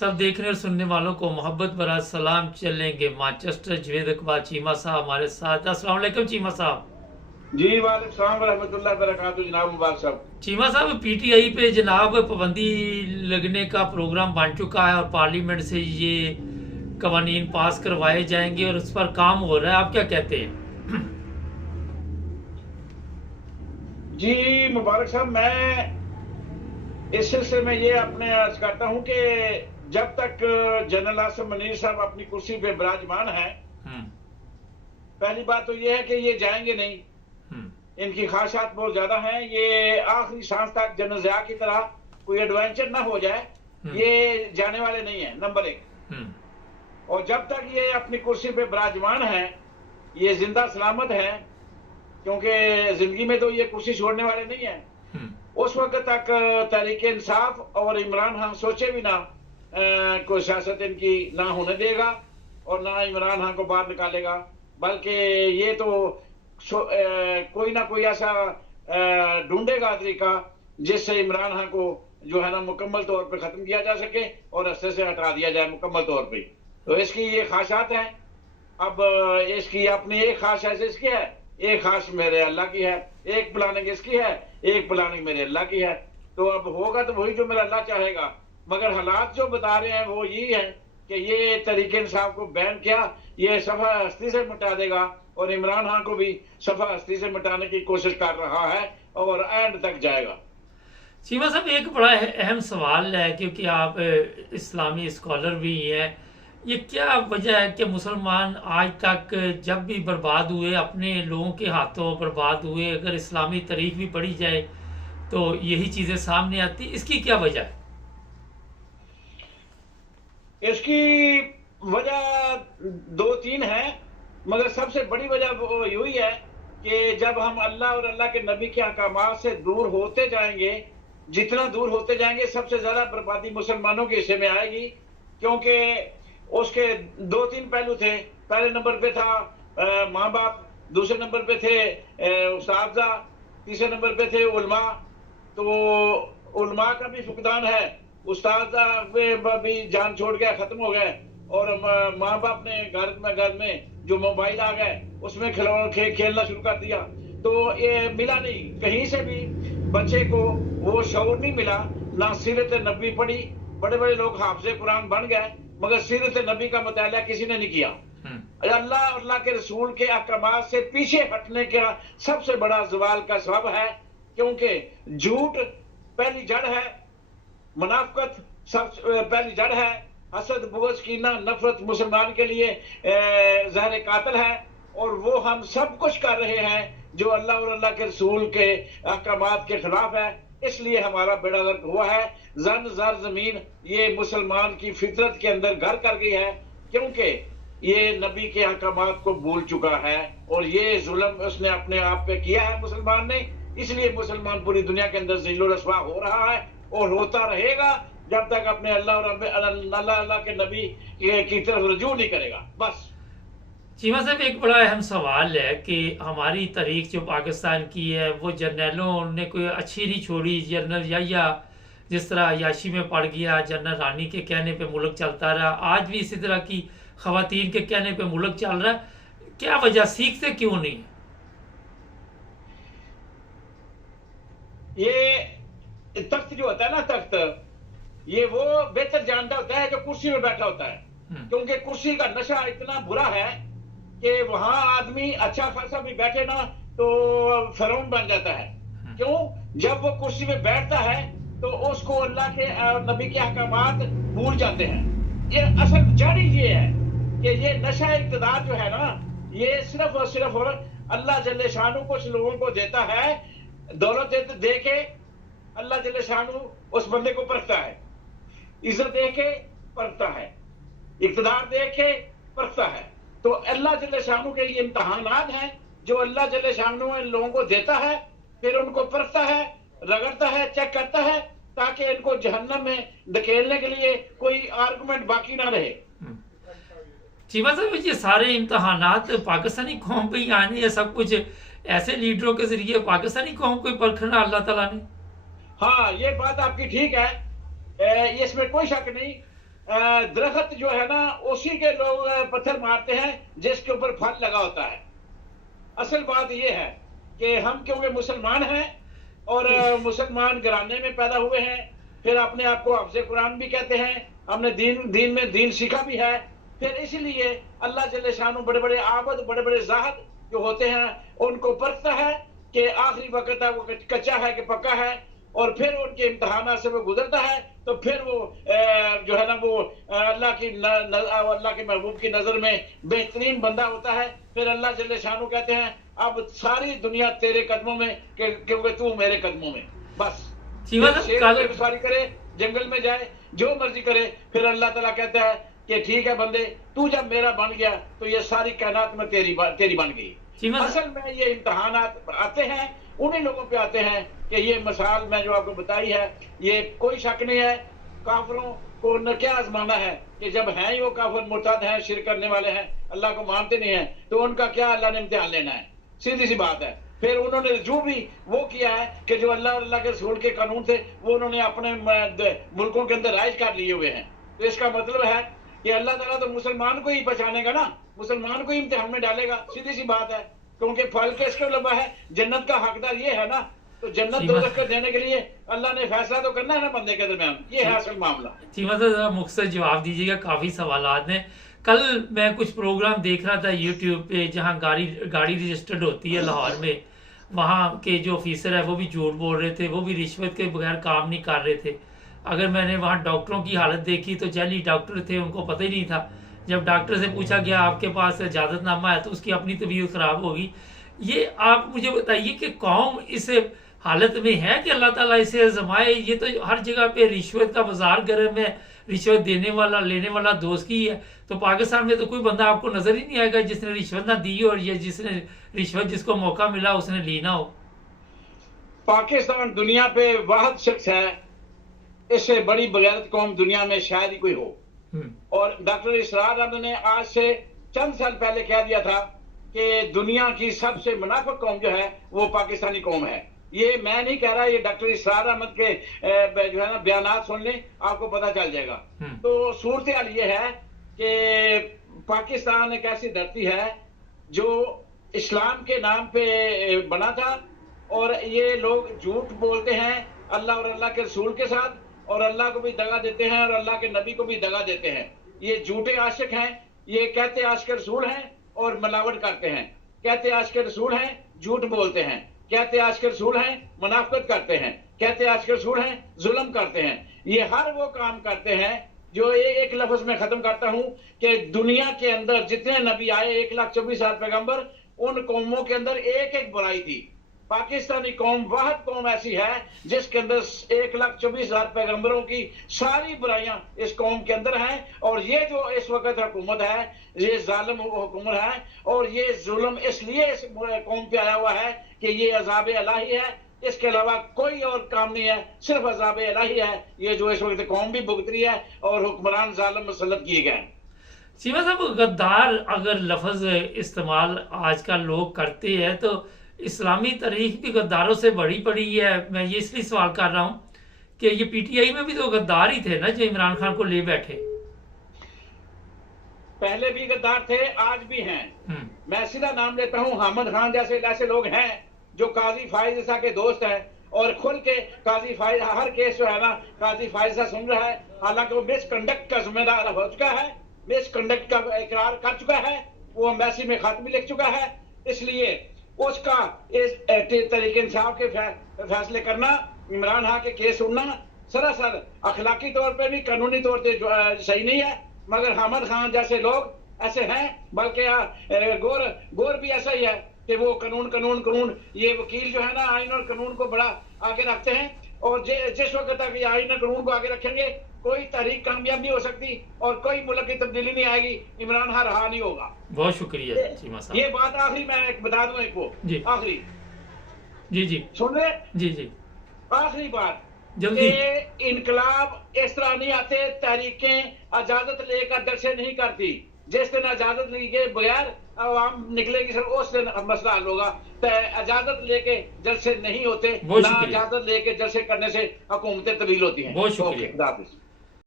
सब देखने और सुनने वालों को मोहब्बत भरा सलाम। चलेंगे मानचेस्टर जवेद अकबर चीमा साहब हमारे साथ। अस्सलाम वालेकुम चीमा साहब। जी वालेकुम सलाम रहमतुल्लाहि बरकातहू जनाब मुबारक साहब। चीमा साहब, पीटीआई पे जनाब पाबंदी लगने का प्रोग्राम बन चुका है और पार्लियामेंट से ये कवानीन पास करवाए जाएंगे और उस पर काम हो रहा है, आप क्या कहते हैं? जी मुबारक साहब, मैं इस सिलसिले में ये अपने अर्ज करता हूँ कि जब तक जनरल आसिम मनीर साहब अपनी कुर्सी पे विराजमान हैं, हम्म। पहली बात तो ये है कि ये जाएंगे नहीं। हम्म। इनकी ख्वाहिशात बहुत ज्यादा हैं। ये आखिरी सांस तक जनरल ज़िया की तरह कोई एडवेंचर ना हो जाए, ये जाने वाले नहीं है, नंबर एक। और जब तक ये अपनी कुर्सी पे विराजमान हैं, ये जिंदा सलामत हैं, क्योंकि जिंदगी में तो ये कुर्सी छोड़ने वाले नहीं है। उस वक्त तक तहरीक इंसाफ और इमरान खान सोचे भी ना कोई सियासत इनकी ना होने देगा और ना इमरान खान को बाहर निकालेगा, बल्कि ये तो कोई ना कोई ऐसा ढूंढेगा तरीका जिससे इमरान खान को जो है ना मुकम्मल तौर पे खत्म किया जा सके और रास्ते से हटा दिया जाए मुकम्मल तौर पे। तो इसकी ये ख्वाहिशात हैं। अब इसकी अपनी एक ख्वाहिश इसकी है, एक ख्वाहिश मेरे अल्लाह की है, एक प्लानिंग इसकी है, एक प्लानिंग मेरे अल्लाह की है। तो अब होगा तो वही जो मेरा अल्लाह चाहेगा, मगर हालात जो बता रहे हैं वो यही है कि ये तरीके इंसाफ को बैन किया, ये सफा हस्ती से मिटा देगा और इमरान खान को भी सफा हस्ती से मिटाने की कोशिश कर रहा है और एंड तक जाएगा। चीमा साहब, एक बड़ा अहम सवाल है, क्योंकि आप इस्लामी स्कॉलर भी हैं, ये क्या वजह है कि मुसलमान आज तक जब भी बर्बाद हुए अपने लोगों के हाथों बर्बाद हुए? अगर इस्लामी तारीख भी पढ़ी जाए तो यही चीज़ें सामने आती, इसकी क्या वजह है? इसकी वजह दो तीन है, मगर सबसे बड़ी वजह यही है कि जब हम अल्लाह और अल्लाह के नबी के अहकामात से दूर होते जाएंगे, जितना दूर होते जाएंगे सबसे ज्यादा बर्बादी मुसलमानों के हिस्से में आएगी। क्योंकि उसके दो तीन पहलू थे। पहले नंबर पे था माँ बाप, दूसरे नंबर पे थे उस्ताज़ा, तीसरे नंबर पे थे उलमा। तो उलमा का भी फुकदान है, उस्ताज़ा भी जान छोड़ गया, खत्म हो गए, और माँ बाप ने घर में जो मोबाइल आ गए उसमें खेलना शुरू कर दिया। तो ये मिला नहीं, कहीं से भी बच्चे को वो शऊर नहीं मिला, ना सीरत नबी पढ़ी। बड़े बड़े लोग हाफिज़े कुरान बन गए, मगर सीरत नबी का मुताला किसी ने नहीं किया। अल्लाह और अल्लाह के रसूल के अहकामात से पीछे हटने का सबसे बड़ा जवाल का सबब है, क्योंकि झूठ पहली जड़ है, मुनाफिकत सब पहली जड़ है, हसद बुग़्ज़ कीना नफरत मुसलमान के लिए ज़हर कातिल है। और वो हम सब कुछ कर रहे हैं जो अल्लाह और अल्लाह के रसूल के अहकामात के खिलाफ है। इसलिए हमारा बेड़ा गर्क हुआ है। जन जर जमीन ये मुसलमान की फितरत के अंदर घर कर गई है, क्योंकि ये नबी के अहकामात को भूल चुका है और ये जुल्म उसने अपने आप पे किया है मुसलमान ने। इसलिए मुसलमान पूरी दुनिया के अंदर ज़िल्ल रस्वा हो रहा है और होता रहेगा जब तक अपने अल्लाह और अल्लाह के नबी की तरफ रजू नहीं करेगा। बस चीमा साहब, एक बड़ा अहम सवाल है कि हमारी तारीख जो पाकिस्तान की है वो जर्नलों ने कोई अच्छी नहीं छोड़ी। जनरल या जिस तरह याशी में पड़ गया, जनरल रानी के कहने पे मुल्क चलता रहा, आज भी इसी तरह की खवातीन के कहने पे मुल्क चल रहा है। क्या वजह, सीखते क्यों नहीं? ये तख्त जो होता है ना, तख्त ये वो बेहतर जानता होता है जो कुर्सी में बैठा होता है, क्योंकि कुर्सी का नशा इतना बुरा है कि वहां आदमी अच्छा खासा भी बैठे ना तो फिरौन बन जाता है। क्यों? जब वो कुर्सी में बैठता है तो उसको अल्लाह के नबी के अहकामात भूल जाते हैं। ये असल जड़ ये है कि ये नशा इक़्तिदार जो है ना, ये सिर्फ और सिर्फ अल्लाह जल्ले शानू कुछ लोगों को देता है। दौलत दे के अल्लाह जल्ले शानू उस बंदे को परखता है, इज्जत दे के परखता है, इक़्तिदार दे के परखता है। तो अल्लाह जल्ले शानू के ये इम्तहानात हैं जो अल्लाह जल्ले शानू इन लोगों को देता है, फिर उनको परखता है, रगड़ता है, चेक करता है, ताकि इनको जहन्नम में धकेलने के लिए कोई आर्गुमेंट बाकी ना रहे। चीमा साहब, ये सारे इम्तहानात पाकिस्तानी कौम पे ही आने, सब कुछ ऐसे लीडरों के जरिए पाकिस्तानी कौम को परखना अल्लाह ताला ने। हाँ, ये बात आपकी ठीक है, इसमें कोई शक नहीं। दरख्त जो है ना उसी के लोग पत्थर मारते हैं जिसके ऊपर फल लगा होता है। असल बात यह है कि हम क्योंकि मुसलमान हैं और मुसलमान घराने में पैदा हुए हैं, फिर अपने आप को हाफ़िज़ कुरान भी कहते हैं, हमने दीन में दीन सीखा भी है, फिर इसलिए अल्लाह जल्ले शानु बड़े बड़े आबद, बड़े बड़े जाहिद जो होते हैं उनको परखता है कि आखिरी वक्त है वो कच्चा है कि पक्का है, और फिर उनके इम्तहान से वो गुजरता है, तो फिर वो जो है ना वो अल्लाह के महबूब की नजर में बेहतरीन बंदा होता है। फिर अल्लाह जल्ले शानु कहते हैं अब सारी दुनिया तेरे कदमों में, क्योंकि तू मेरे कदमों में। बस सवारी करे, जंगल में जाए, जो मर्जी करे, फिर अल्लाह ताला कहता है कि ठीक है बंदे, तू जब मेरा बन गया तो ये सारी कायनात में तेरी बन गई। असल में ये इम्तहान आते हैं उन्हीं लोगों पे आते हैं कि ये मिसाल मैं जो आपको बताई है, ये कोई शक नहीं है काफिरों को न क्या आजमाना है कि जब हैं ही वो काफिर मुर्तद हैं, शिरक करने वाले हैं, अल्लाह को मानते नहीं है, तो उनका क्या अल्लाह ने इम्तिहान लेना है, सीधी सी बात है। फिर उन्होंने जो भी वो किया है कि जो अल्लाह और अल्लाह के रसूल के कानून थे वो उन्होंने अपने मुल्कों के अंदर राइज कर लिए हुए हैं। तो इसका मतलब है कि अल्लाह ताला तो मुसलमान को ही पहचानेगा ना, मुसलमान को ही इम्तिहान में डालेगा, सीधी सी बात है। क्योंकि फल किसके लबा है, जन्नत का हकदार ये है ना, तो जन्नत दोज़ख को देने के लिए अल्लाह ने फैसला तो करना है ना बंदे के दरमियान, ये है असल मामला। चीमा साहब जरा मुख्तसर जवाब दीजिएगा, काफी सवालात हैं। कल मैं कुछ प्रोग्राम देख रहा था यूट्यूब पे जहाँ गाड़ी रजिस्टर्ड होती है लाहौर में, वहाँ के जो ऑफिसर है वो भी झूठ बोल रहे थे, वो भी रिश्वत के बगैर काम नहीं कर रहे थे। अगर मैंने वहाँ डॉक्टरों की हालत देखी तो जाली डॉक्टर थे, उनको पता ही नहीं था। जब डॉक्टर से पूछा गया आपके पास इजाज़तनामा है तो उसकी अपनी तबीयत ख़राब होगी। ये आप मुझे बताइए कि कौम इस हालत में है कि अल्लाह ताला इसे आजमाए। ये तो हर जगह पे रिश्वत का बाजार गर्म है, रिश्वत देने वाला लेने वाला दोस्त की है। तो पाकिस्तान में तो कोई बंदा आपको नजर ही नहीं आएगा जिसने रिश्वत ना दी हो, और ये जिसने रिश्वत जिसको मौका मिला उसने ली ना हो। पाकिस्तान दुनिया पे वाहिद शख्स है, इससे बड़ी बगैरत कौम दुनिया में शायद ही कोई हो। और डॉक्टर इसरार अहमद ने आज से चंद साल पहले कह दिया था कि दुनिया की सबसे मुनाफिक कौम जो है वो पाकिस्तानी कौम है। ये मैं नहीं कह रहा, ये डॉक्टर इसरार अहमद के जो है ना बयानात सुन लें, आपको पता चल जाएगा। तो सूरत हाल ये है कि पाकिस्तान एक ऐसी धरती है जो इस्लाम के नाम पे बना था, और ये लोग झूठ बोलते हैं अल्लाह और अल्लाह के रसूल के साथ, और अल्लाह को भी दगा देते हैं और अल्लाह के नबी को भी दगा देते हैं। ये झूठे आशिक हैं, ये कहते आशिक रसूल हैं और मिलावट करते हैं, कहते आशिक रसूल हैं झूठ बोलते हैं, कहते आशिक रसूल हैं मुनाफिकत करते हैं, कहते आशिक रसूल हैं जुल्म करते हैं। ये हर वो काम करते हैं जो ये एक लफ्ज में खत्म करता हूं कि दुनिया के अंदर जितने नबी आए 1,24,000 पैगंबर, उन कौमों के अंदर एक एक बुराई थी। पाकिस्तानी कौम वाहिद कौम ऐसी है जिसके अंदर 1,24,000 पैगंबरों की सारी बुराइयां इस कौम के अंदर हैं। और ये जो इस वक्त हुकूमत है ये जालिम हुकूमत है, और ये जुल्म इसलिए इस कौम पे आया हुआ है कि ये अजाब इलाही है, इसके अलावा कोई और काम नहीं है, सिर्फ अजाब इलाही है ये जो इस वक्त कौम भी भुगत रही है और हुक्मरान जालिम मुसल्लत किए गए। सीमा साहब, गद्दार अगर लफ्ज इस्तेमाल आजकल लोग करते हैं तो इस्लामी तारीख भी गद्दारों से बड़ी पड़ी है। मैं ये इसलिए सवाल कर रहा हूँ कि ये पीटीआई में भी तो गद्दार ही थे ना जो इमरान खान को ले बैठे। पहले भी गद्दार थे, आज भी हैं। मैं सीधा नाम लेता हूँ, हामिद खान जैसे ऐसे लोग हैं जो काजी फाइज ईसा के दोस्त हैं, और खुल के काजी फाइज हर केस जो है ना काजी फाइज ईसा सुन रहा है, हालांकि वो मिसकंडक्ट का जिम्मेदार हो चुका है, मिसकंडक्ट का इकरार कर चुका है, वो एम्बेसी में खत भी लिख चुका है। इसलिए उसका इस तरीके इंसाफ के फैसले करना, इमरान खान के केस सुनना सरासर अखलाकी तौर पे भी कानूनी तौर पे सही नहीं है। मगर हामिद खान जैसे लोग ऐसे हैं, बल्कि गोर भी ऐसा ही है कि वो कानून ये वकील जो है ना आइन और कानून को बड़ा आगे रखते हैं, और जिस वक्त तक ये आइन और कानून को आगे रखेंगे कोई तहरीक कामयाब नहीं हो सकती और कोई मुल्क की तब्दीली नहीं आएगी, इमरान खान रहा नहीं होगा। बहुत शुक्रिया चीमा साहब। ये बात आखिरी मैं बता दूं एक वो आखिरी जी सुन रहे जी आखिरी बात, जल्दी। इनकलाब इस तरह नहीं आते, तहरीकें इजाजत लेकर जलसे नहीं करती। जिस दिन इजाजत लिए बगैर आवाम निकलेगी सर उस दिन मसला हल होगा। इजाजत लेके जलसे नहीं होते, ना इजाजत लेके जलसे करने से हुकूमतें तब्दील होती हैं। बहुत शुक्रिया।